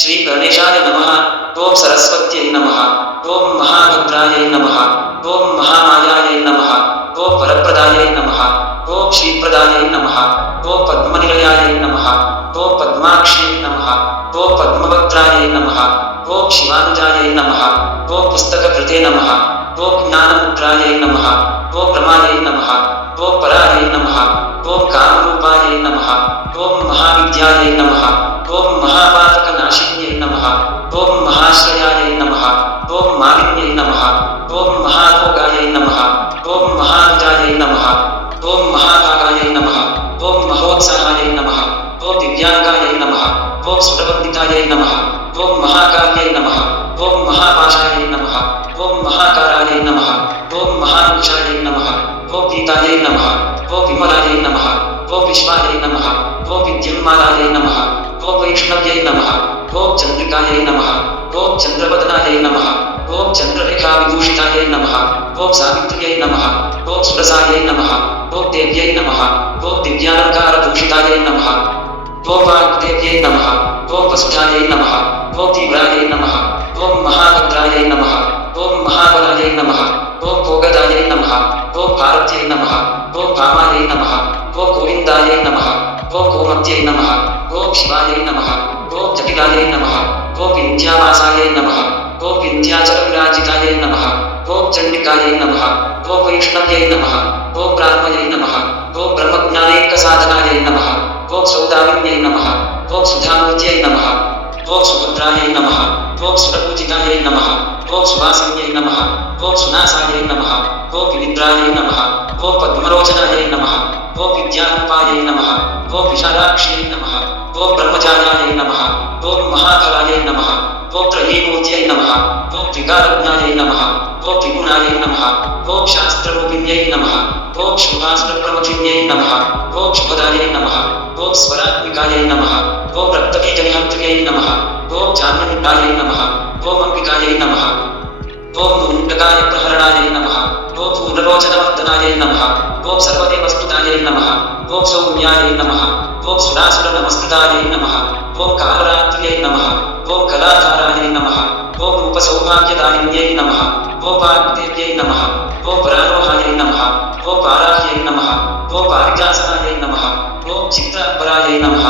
श्री गणेशाय नमः। ओम सरस्वत्यै नमः। ओम महाभद्रायै नमः। ओम महामायायै नमः। ओम वरप्रदायै नमः। ओम श्रीप्रदायै नमः। ओम पद्मनिलयायै नमः। ओम पद्माक्ष्यै नमः। ओम पद्मवक्त्रायै नमः। ओम शिवानुजायै नमः। ओम पुस्तककृते नमः। ओम ज्ञानमुद्रायै नमः। ओम रमायै नमः। ओम परायै नमः। ओम कामरूपायै नमः। ओम महाविद्यायै नमः। ओम महापातकनाशिन्यै नमः। ओम महाश्रयायै नमः। ओम मालिन्यै नमः। ओम महाभोगायै नमः। ओम महानुजायै नमः। ओम महाभागायै नमः। ओम महोत्साहायै नमः। ओम दिव्यांगायै नमः। ओम सुरवन्दितायै नमः। ओम महाकाव्यै नमः। ओम महापाशायै नमः। ओम महाकारायै नमः। ओम महानुक्षायै नमः। ओम गीतायै नमः। ओम विमलायै नमः। ओम विश्वायै नमः। ओम विद्युन्मालायै नमः। ओम वैष्णव्यै नमः। ओम चन्द्रिकायै नमः। ओम चन्द्रवदनायै नमः। ओम चन्द्ररेखाविभूषितायै नमः। ओम सावित्र्यै नमः। ओम सुरसायै नमः। ओम देव्यै नमः। ओम दिव्यालङ्कारभूषितायै नमः। ओम वाग्देव्यै नमः। ओम वसुधायै नमः। ओम तीव्रायै नमः। ओम महाभद्रायै नमः। ओम महाबलायै नमः। ओम भोगदायै नमः। ओम भारत्यै नमः। ओम कामायै नमः। ओम गोविन्दायै नमः। ओम गोमत्यै नमः। ओम शिवायै नमः। ओम जटिलायै नमः। ओम विन्ध्यावासायै नमः। ओम विन्ध्याचलविराजितायै नमः। ओम चण्डिकायै नमः। ओम वैष्णव्यै नमः। ओम ब्राह्मयै नमः। ओम ब्रह्मज्ञानैकसाधनायै नमः। ओम सौदामिन्यै नमः। ओम सुधामूर्त्यै नमः। ओम सुभद्रायै नमः। ओम सुरपूजितायै नमः। ओम सुवासिन्यै नमः। ओम सुनासायै नमः। ओम विनिद्रायै नमः। ओम पद्मरोचनायै नमः। ओम विद्यारूपायै नमः। ओम विशालाक्ष्यै नमः। ओम ब्रह्मचार्यायै नमः। ओम महाफलायै नमः। ओम त्रयीमूर्त्यै नमः। ओम त्रिकालज्ञायै नमः। ओम त्रिगुणायै नमः। ओम शास्त्ररूपिण्यै नमः। ओम शुभास्त्रप्रमुखिन्यै नमः। ओम शुभदायै नमः। ओम स्वरात्मिकायै नमः। ओम रक्तबीजनिहन्त्र्यै नमः। ओम चामुण्डायै नमः। ओम अम्बिकायै नमः। ओम मुण्डकाय प्रहरणायै नमः। ओम पूर्णलोचनवर्धनायै नमः। ओम सर्वदेवस्तुतायै नमः। ओम सौम्यायै नमः। ओम सुरासुरनमस्कृतायै नमः। ओम कालरात्र्यै नमः। ओम कलाधारायै नमः। ओम रूपसौभाग्यदायिन्यै नमः। ओम वाग्देव्यै नमः। ओम परारोहायै नमः। ओम पाराह्यै नमः। ओम पारिजासनायै नमः। ओम चित्राम्बरायै नमः।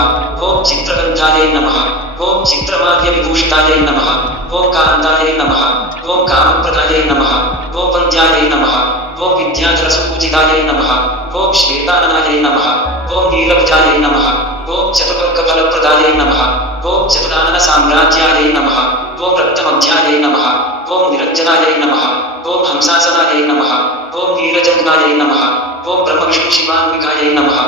ओम चित्रगन्धायै नमः। ओम चित्रमाल्यविभूषितायै नमः। ओम कान्तायै नमः। ओम कामप्रदायै नमः। ओम वन्द्यायै नमः। ओम विद्याधरसुपूजितायै नमः। ओम श्वेताननायै नमः। ओम नीलभुजायै नमः। ओम चतुर्वर्गफलप्रदायै नमः। ओम चतुराननसाम्राज्यायै नमः। ओम रक्तमध्यायै नमः। ओम निरञ्जनायै नमः। ओम हंसासनायै नमः। ओम नीलजमुनायै नमः। ओम ब्रह्मविष्णुशिवान्विकायै नमः।